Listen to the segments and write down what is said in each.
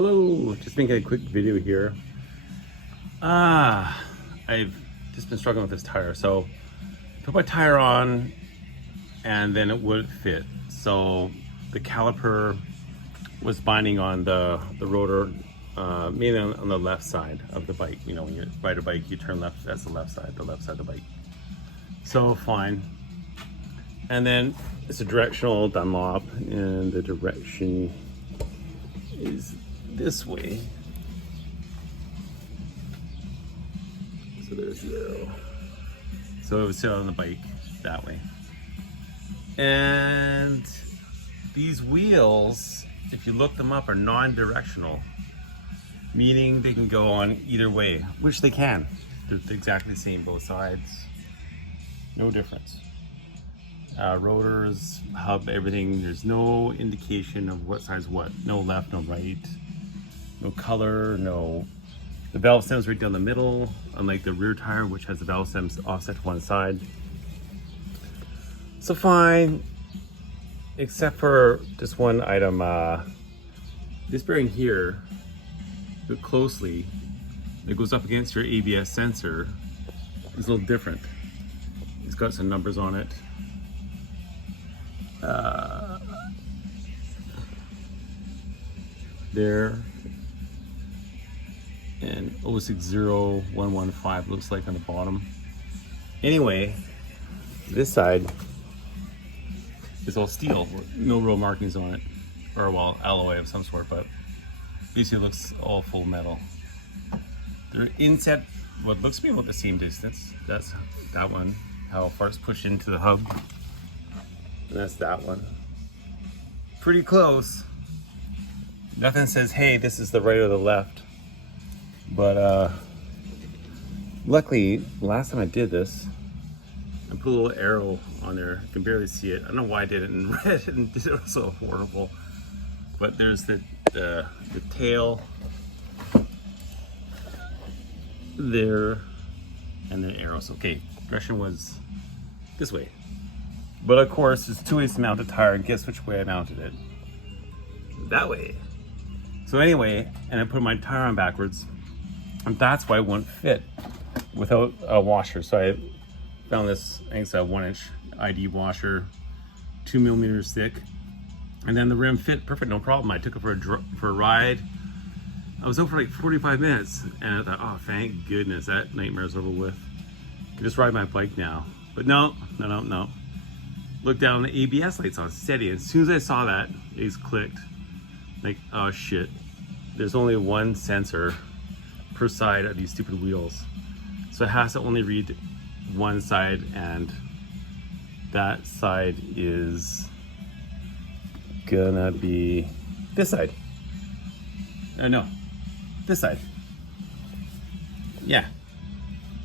Hello, just making a quick video here. I've just been struggling with this tire. So I put my tire on and then it wouldn't fit. So the caliper was binding on the rotor, mainly on the left side of the bike. You know, when you ride a bike, you turn left, that's the left side of the bike. So fine. And then it's a directional Dunlop and the direction is this way. So there's zero. So it would sit on the bike that way. And these wheels, if you look them up, are non-directional, meaning they can go on either way, which they can. They're exactly the same, both sides. No difference. Rotors, hub, everything. There's no indication of what side's what. No left, no right. No color, no. The valve stem's right down the middle, unlike the rear tire, which has the valve stems offset to one side. So fine, except for just one item. This bearing here, look closely, that goes up against your ABS sensor, is a little different. It's got some numbers on it. There. And 060115 looks like on the bottom. Anyway, this side is all steel, no real markings on it, or well, alloy of some sort, but basically looks all full metal. They're inset what looks to be about the same distance. That's that one, how far it's pushed into the hub. And that's that one. Pretty close. Nothing says, hey, this is the right or the left. But luckily, last time I did this, I put a little arrow on there. You can barely see it. I don't know why I did it in red and it was so horrible. But there's the tail there and the arrows. Okay, direction was this way. But of course, there's two ways to mount a tire, and guess which way I mounted it? That way. So anyway, and I put my tire on backwards. And that's why it won't fit without a washer. So I found this, I think it's a 1-inch ID washer, 2 millimeters thick. And then the rim fit perfect, no problem. I took it for a ride. I was out for like 45 minutes and I thought, oh, thank goodness, that nightmare's over with. I can just ride my bike now. But no. Look down, the ABS light's on steady. And as soon as I saw that, it just clicked. Like, oh shit, there's only one sensor per side of these stupid wheels, so it has to only read one side, and that side is gonna be this side. No, this side. Yeah,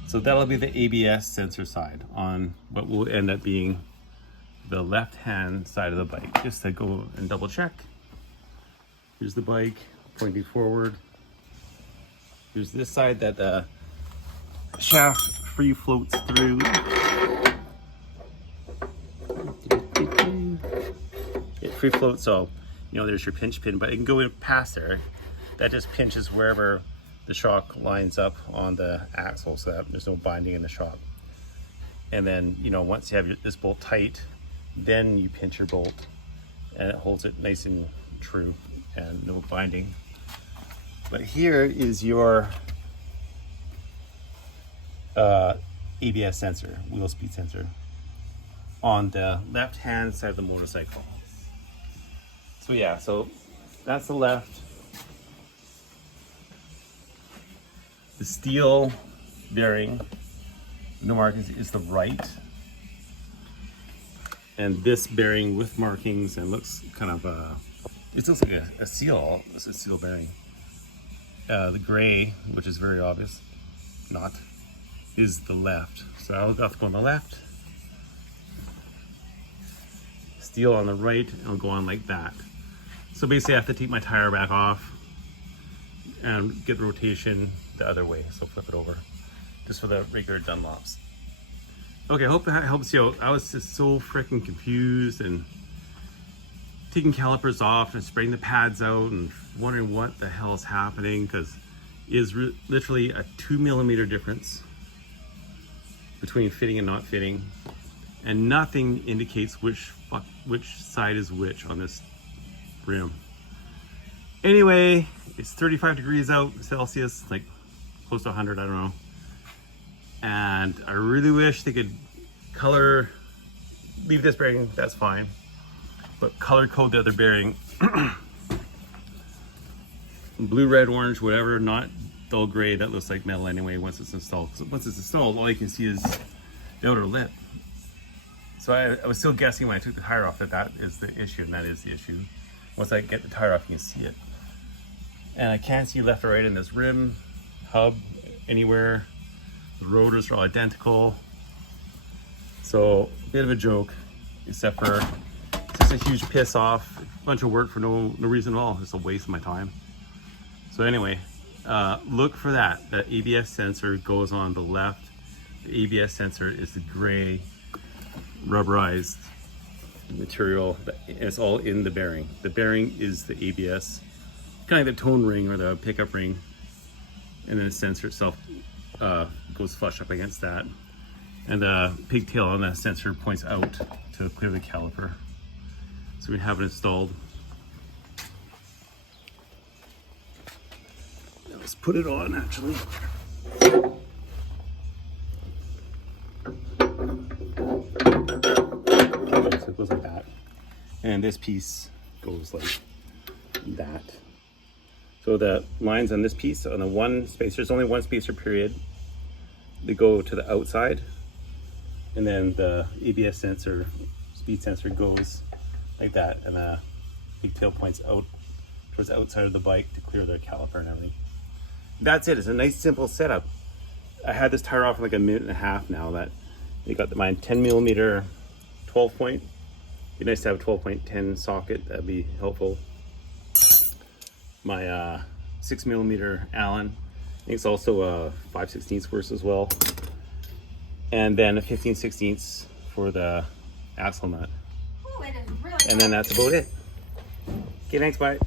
so that'll be the ABS sensor side on what will end up being the left hand side of the bike. Just to go and double check, here's the bike pointing forward. Here's this side that the shaft free floats through. It free floats, so you know there's your pinch pin, but it can go in past there. That just pinches wherever the shock lines up on the axle, so that there's no binding in the shock. And then, you know, once you have this bolt tight, then you pinch your bolt, and it holds it nice and true and no binding. But here is your ABS sensor, wheel speed sensor, on the left hand side of the motorcycle. So yeah, so that's the left. The steel bearing, no markings, is the right. And this bearing with markings and looks kind of, it looks like a seal. This is a seal bearing. The gray, which is very obvious, not, is the left. So I'll have to go on the left. Steel on the right, and I'll go on like that. So basically I have to take my tire back off and get the rotation the other way. So flip it over, just for the regular Dunlops. Okay, I hope that helps you out. I was just so freaking confused and taking calipers off and spraying the pads out and wondering what the hell is happening, because it is literally a 2 mm difference between fitting and not fitting, and nothing indicates which side is which on this rim. Anyway, it's 35 degrees out Celsius, like close to 100, I don't know. And I really wish they could leave this bearing, that's fine, but color code the other bearing. Blue, red, orange, whatever, not dull gray. That looks like metal anyway once it's installed. So once it's installed, all you can see is the outer lip. So I was still guessing when I took the tire off that is the issue, and that is the issue. Once I get the tire off, you can see it. And I can't see left or right in this rim, hub, anywhere. The rotors are all identical. So a bit of a joke, except for it's just a huge piss off, a bunch of work for no reason at all. It's a waste of my time. So anyway, look for that. The ABS sensor goes on the left. The ABS sensor is the gray rubberized material. It's all in the bearing. The bearing is the ABS, kind of like the tone ring or the pickup ring. And then the sensor itself goes flush up against that. And the pigtail on that sensor points out to clear the caliper. So we have it installed. Now let's put it on actually. So it goes like that. And this piece goes like that. So the lines on this piece, on the one spacer, there's only one spacer period. They go to the outside. And then the ABS sensor, speed sensor goes like that, and the pigtail points out towards the outside of the bike to clear the caliper and everything. That's it. It's a nice simple setup. I had this tire off in like a minute and a half now. That you got my 10mm 12 point. Be nice to have a 12.10 socket. That'd be helpful. My 6mm Allen. I think it's also 5/16 worth as well. And then a 15/16 for the axle nut. Ooh, it is really and then that's about it. Okay, thanks, bye.